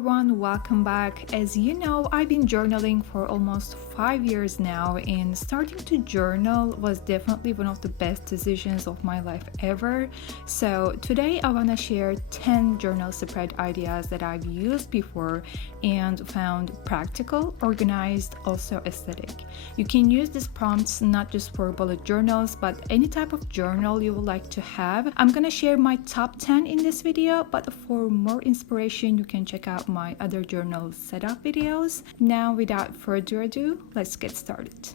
everyone, welcome back. As you know, I've been journaling for almost 5 years now, and starting to journal was definitely one of the best decisions of my life ever. So today I want to share 10 journal spread ideas that I've used before and found practical, organized, also aesthetic. You can use these prompts not just for bullet journals, but any type of journal you would like to have. I'm gonna share my top 10 in this video, but for more inspiration you can check out my other journal setup videos. Now without further ado, let's get started.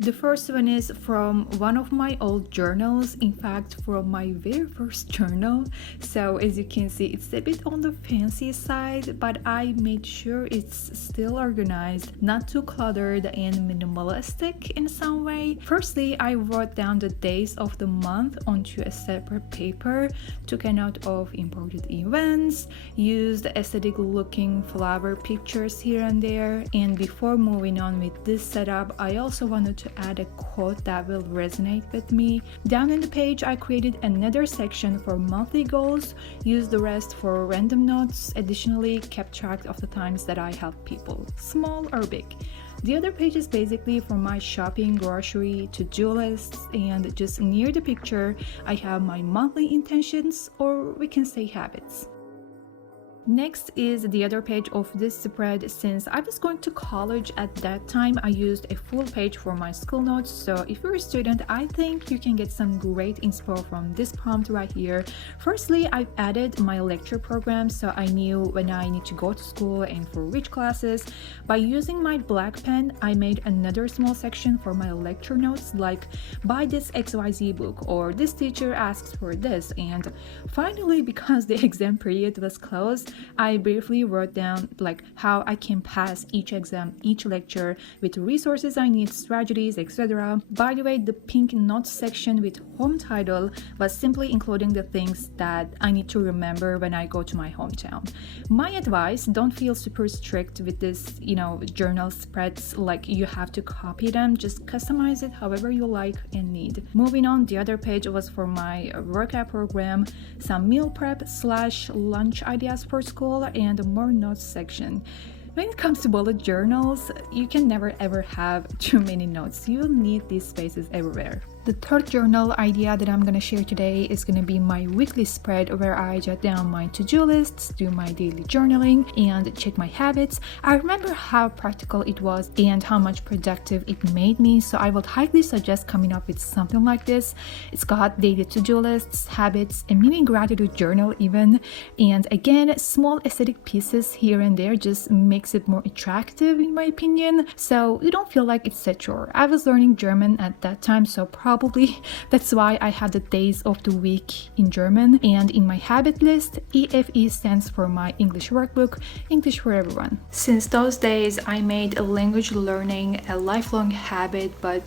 The first one is from one of my old journals, in fact from my very first journal. So as you can see, it's a bit on the fancy side, but I made sure it's still organized, not too cluttered and minimalistic in some way. Firstly, I wrote down the days of the month onto a separate paper, took a note of important events, used aesthetic looking flower pictures here and there, and before moving on with this setup, I also wanted to add a quote that will resonate with me. Down in the page, I created another section for monthly goals, used the rest for random notes, additionally kept track of the times that I help people, small or big. The other page is basically for my shopping, grocery, to-do lists, and just near the picture, I have my monthly intentions, or we can say habits. Next is the other page of this spread. Since I was going to college at that time, I used a full page for my school notes. So if you're a student, I think you can get some great inspo from this prompt right here. Firstly, I've added my lecture program so I knew when I need to go to school and for which classes. By using my black pen, I made another small section for my lecture notes, like buy this XYZ book or this teacher asks for this. And finally, because the exam period was closed, I briefly wrote down like how I can pass each exam, each lecture with resources I need, strategies, etc. By the way, the pink notes section with home title was simply including the things that I need to remember when I go to my hometown. My advice, don't feel super strict with this, journal spreads, like you have to copy them, just customize it however you like and need. Moving on, the other page was for my workout program, some meal prep / lunch ideas for school, and more notes section. When it comes to bullet journals, you can never ever have too many notes. You'll need these spaces everywhere. The third journal idea that I'm going to share today is going to be my weekly spread, where I jot down my to-do lists, do my daily journaling, and check my habits. I remember how practical it was and how much productive it made me, so I would highly suggest coming up with something like this. It's got daily to-do lists, habits, a mini gratitude journal even, and again, small aesthetic pieces here and there just makes it more attractive in my opinion, so you don't feel like it's a chore. I was learning German at that time, so probably that's why I had the days of the week in German. And in my habit list, EFE stands for my English workbook, English for everyone. Since those days, I made language learning a lifelong habit, but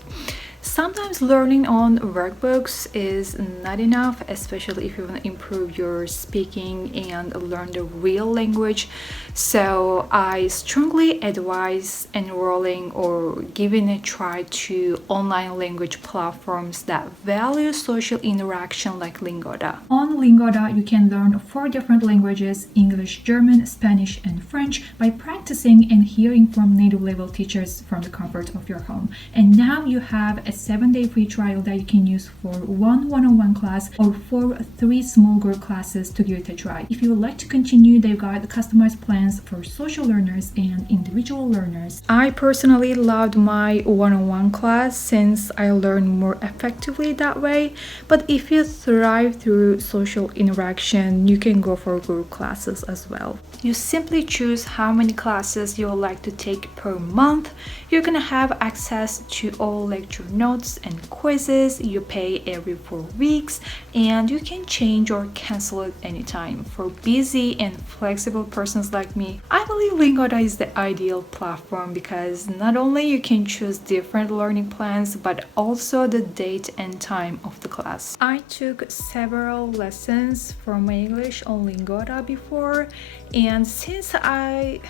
sometimes learning on workbooks is not enough, especially if you want to improve your speaking and learn the real language. So I strongly advise enrolling or giving a try to online language platforms that value social interaction like Lingoda. On Lingoda, you can learn 4 different languages, English, German, Spanish, and French, by practicing and hearing from native level teachers from the comfort of your home. And now you have a 7-day free trial that you can use for one one-on-one class or for 3 small group classes to give it a try. If you would like to continue, they've got customized plans for social learners and individual learners. I personally loved my one-on-one class since I learned more effectively that way, but if you thrive through social interaction, you can go for group classes as well. You simply choose how many classes you would like to take per month. You're gonna have access to all lecture notes and quizzes. You pay every 4 weeks and you can change or cancel it anytime. For busy and flexible persons like me, I believe Lingoda is the ideal platform because not only you can choose different learning plans, but also the date and time of the class. I took several lessons for my English on Lingoda before, and since I'm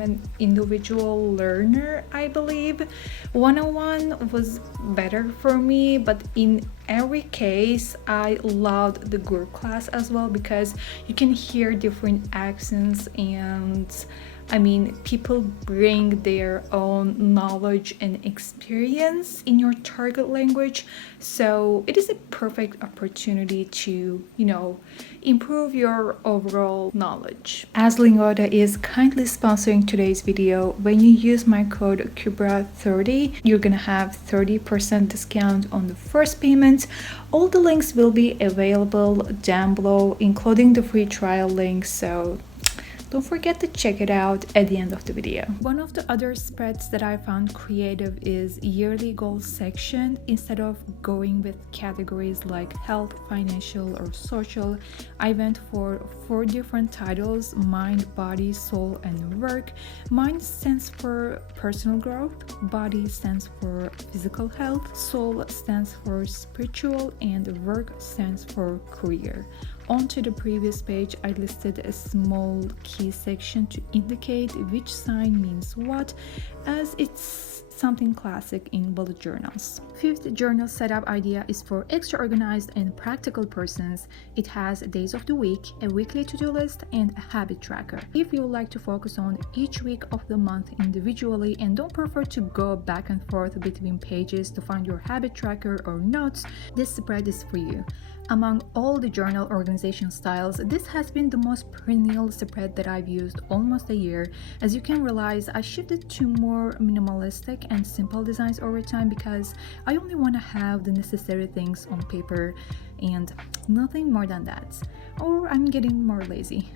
an individual learner, I believe one-on-one one was better for me, but in every case I loved the group class as well because you can hear different accents and people bring their own knowledge and experience in your target language. So it is a perfect opportunity to, improve your overall knowledge. As Lingoda is kindly sponsoring today's video, when you use my code Kubra30, you're gonna have 30% discount on the first payment. All the links will be available down below, including the free trial link. So don't forget to check it out at the end of the video. One of the other spreads that I found creative is yearly goals section. Instead of going with categories like health, financial, or social, I went for 4 different titles: mind, body, soul, and work. Mind stands for personal growth, body stands for physical health, soul stands for spiritual, and work stands for career. Onto the previous page, I listed a small key section to indicate which sign means what, as it's something classic in bullet journals. Fifth journal setup idea is for extra organized and practical persons. It has days of the week, a weekly to-do list, and a habit tracker. If you like to focus on each week of the month individually and don't prefer to go back and forth between pages to find your habit tracker or notes, this spread is for you. Among all the journal organization styles, this has been the most perennial spread that I've used almost a year. As you can realize, I shifted to more minimalistic and simple designs over time because I only want to have the necessary things on paper and nothing more than that. Or I'm getting more lazy.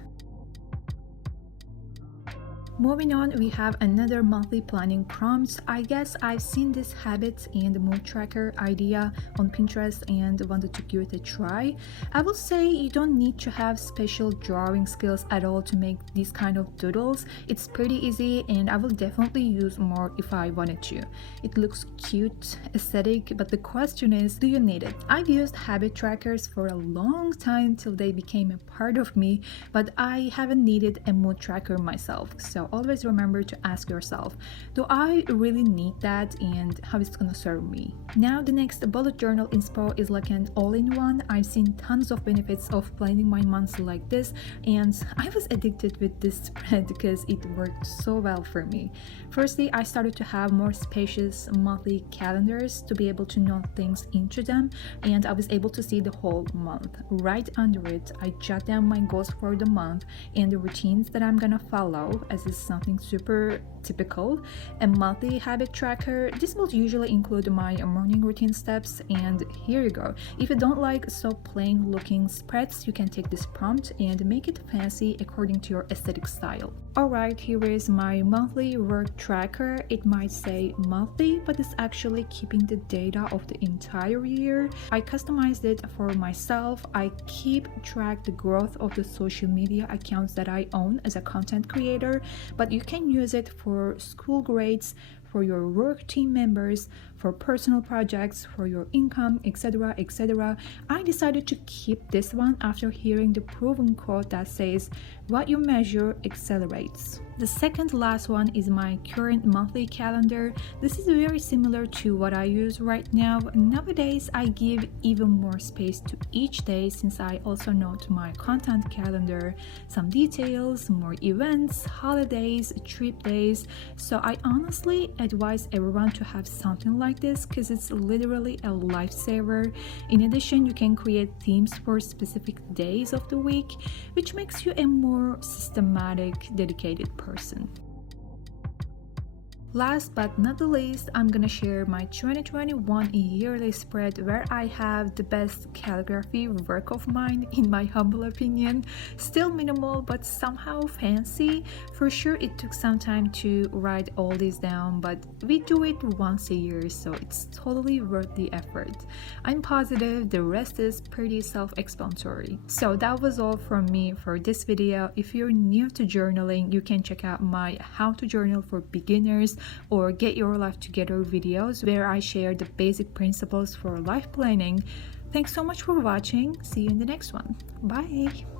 Moving on, we have another monthly planning prompt. I guess I've seen this habit and mood tracker idea on Pinterest and wanted to give it a try. I will say you don't need to have special drawing skills at all to make these kind of doodles. It's pretty easy and I will definitely use more if I wanted to. It looks cute, aesthetic, but the question is, do you need it? I've used habit trackers for a long time till they became a part of me, but I haven't needed a mood tracker myself. So always remember to ask yourself, do I really need that and how it's gonna serve me? Now the next bullet journal inspo is like an all-in-one. I've seen tons of benefits of planning my months like this and I was addicted with this spread because it worked so well for me. Firstly, I started to have more spacious monthly calendars to be able to note things into them, and I was able to see the whole month. Right under it, I jot down my goals for the month and the routines that I'm gonna follow, as is something super typical. A monthly habit tracker, this will usually include my morning routine steps, and here you go. If you don't like so plain looking spreads, you can take this prompt and make it fancy according to your aesthetic style. Alright, here is my monthly work tracker. It might say monthly, but it's actually keeping the data of the entire year. I customized it for myself. I keep track the growth of the social media accounts that I own as a content creator, but you can use it for school grades, for your work team members, for personal projects, for your income, etc., etc. I decided to keep this one after hearing the proven quote that says, "What you measure accelerates." The second last one is my current monthly calendar. This is very similar to what I use right now. Nowadays, I give even more space to each day since I also note my content calendar, some details, more events, holidays, trip days. So I honestly advise everyone to have something like this because it's literally a lifesaver. In addition, you can create themes for specific days of the week, which makes you a more systematic, dedicated person. Last but not the least, I'm gonna share my 2021 yearly spread where I have the best calligraphy work of mine, in my humble opinion. Still minimal, but somehow fancy. For sure, it took some time to write all these down, but we do it once a year, so it's totally worth the effort. I'm positive the rest is pretty self-explanatory. So that was all from me for this video. If you're new to journaling, you can check out my How to Journal for Beginners or Get Your Life Together videos where I share the basic principles for life planning. Thanks so much for watching. See you in the next one. Bye!